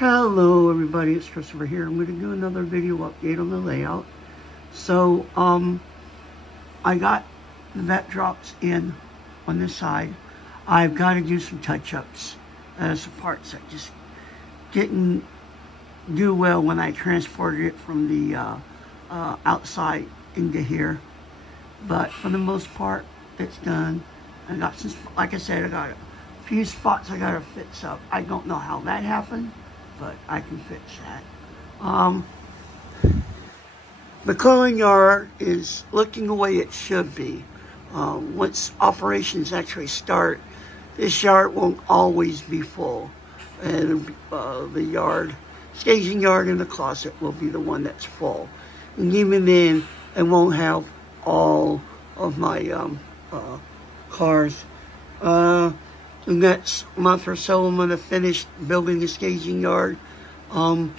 Hello everybody, it's Christopher here. I'm going to do another video update on the layout. So, I got the vet drops in on this side. I've got to do some touch-ups. Some parts that just didn't do well when I transported it from the outside into here. But for the most part, it's done. I got some, like I said, I got a few spots I got to fix up. I don't know how that happened, but I can fix that. The culling yard is looking the way it should be. Once operations actually start, this yard won't always be full. And the yard, staging yard and the closet will be the one that's full. And even then, I won't have all of my cars. The next month or so, I'm going to finish building the staging yard and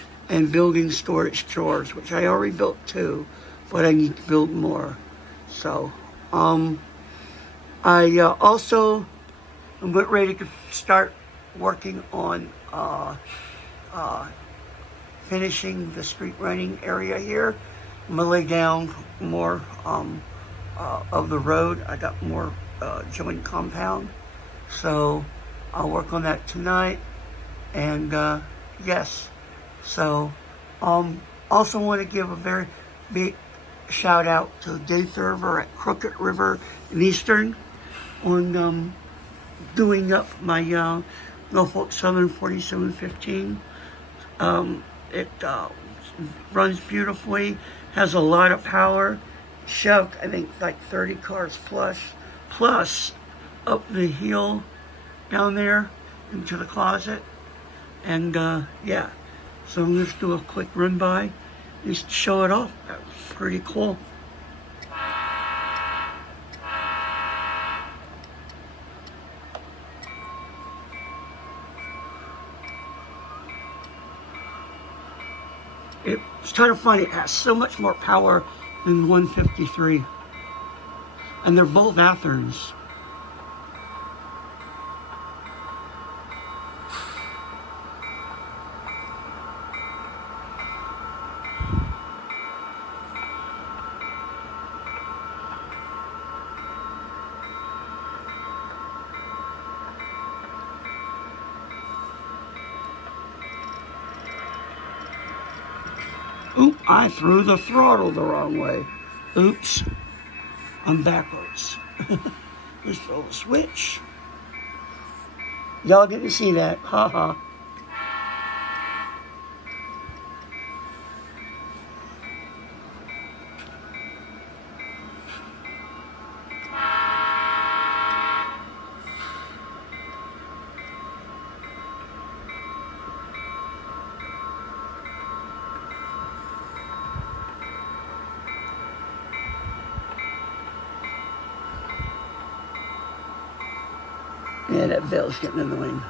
building storage drawers, which I already built 2, but I need to build more. So, I also am ready to start working on finishing the street running area here. I'm going to lay down more of the road. I got more joint compound. So I'll work on that tonight. And yes, so also want to give a very big shout out to Dave Thurber at Crooked River in Eastern on doing up my Norfolk Southern 4715. It runs beautifully, has a lot of power, shoved I think like 30 cars plus up the hill down there into the closet. And yeah, so let's do a quick run by just to show it off. That was pretty cool. It's kind of funny, it has so much more power than 153. And they're both Atherns. Oop, I threw the throttle the wrong way. Oops, I'm backwards. Let's throw the switch. Y'all get to see that, haha. Yeah, that bell's getting annoying.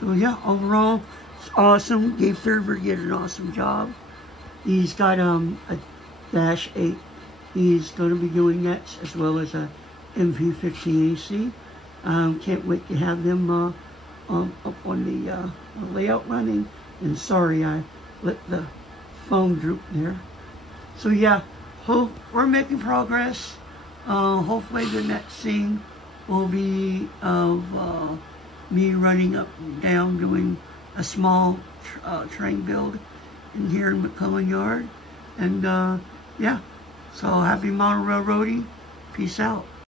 So yeah, overall, it's awesome. Dave Thurber did an awesome job. He's got a Dash 8. He's going to be doing that, as well as a MP15 AC. Can't wait to have them up on the layout running. And sorry, I let the phone droop there. So yeah, we're making progress. Hopefully the next scene will be of me running up and down doing a small train build in here in McCullen Yard. And yeah, so happy model railroading. Peace out.